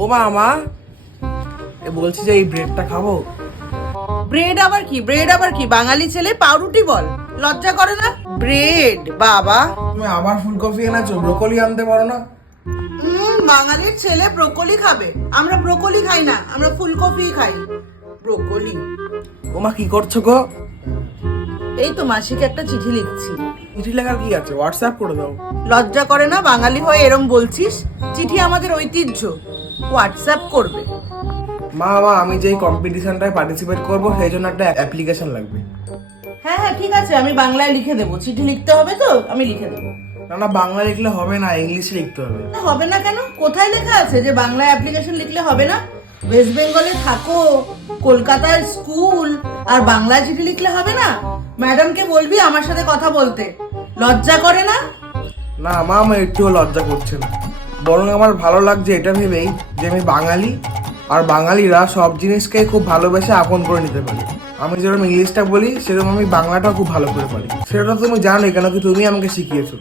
ও মা মা বলছি যে এই ব্রেডটা খাবো। ব্রেড আবার কি? ব্রেড আবার কি? বাঙালি ছেলে পাউরুটি বল, লজ্জা করে না? ব্রেড বাবা। তুমি আবার ফুলকপি এনেছো, ব্রোকলি আনতে পারো না? বাঙালির ছেলে ব্রোকলি খাবে? আমরা ব্রোকলি খাই না, আমরা ফুলকপি খাই। ব্রোকলি। ও মা কি করছো গো? এই তো মাসিকে একটা চিঠি লিখছি। চিঠি লেখার কি আছে, হোয়াটসঅ্যাপ করে দাও। লজ্জা করে না বাঙালি হয়ে এরম বলছিস? চিঠি আমাদের ঐতিহ্য, হোয়াটসঅ্যাপ করবে? মা মা আমি যে এই কম্পিটিশনটায় পার্টিসিপেট করবো সেই জন্য একটা অ্যাপ্লিকেশন লাগবে। হ্যাঁ হ্যাঁ ঠিক আছে, আমি বাংলায় লিখে দেবো। চিঠি লিখতে হবে তো, আমি লিখে দেবো। না না, বাংলা লিখলে হবে না, ইংলিশে লিখতে হবে। হবে না কেন? কোথায় লেখা আছে যে বাংলায় অ্যাপ্লিকেশন লিখলে হবে না? ওয়েস্ট বেঙ্গলে থাকো, কলকাতার স্কুল, আর বাংলায় চিঠি লিখলে হবে না? ম্যাডামকে বলবি আমার সাথে কথা বলতে। লজ্জা করে না? না মা, আমার একটুও লজ্জা করছে না, বরং আমার ভালো লাগছে এটা ভেবেই যে আমি বাঙালি, আর বাঙালিরা সব জিনিসকে খুব ভালোবেসে আপন করে নিতে পারে। আমি যেরকম ইংলিশটা বলি সেরকম আমি বাংলাটাও খুব ভালো করে পারি। সেটা তুমি জানোই, কেন কি তুমি আমাকে শিখিয়েছো।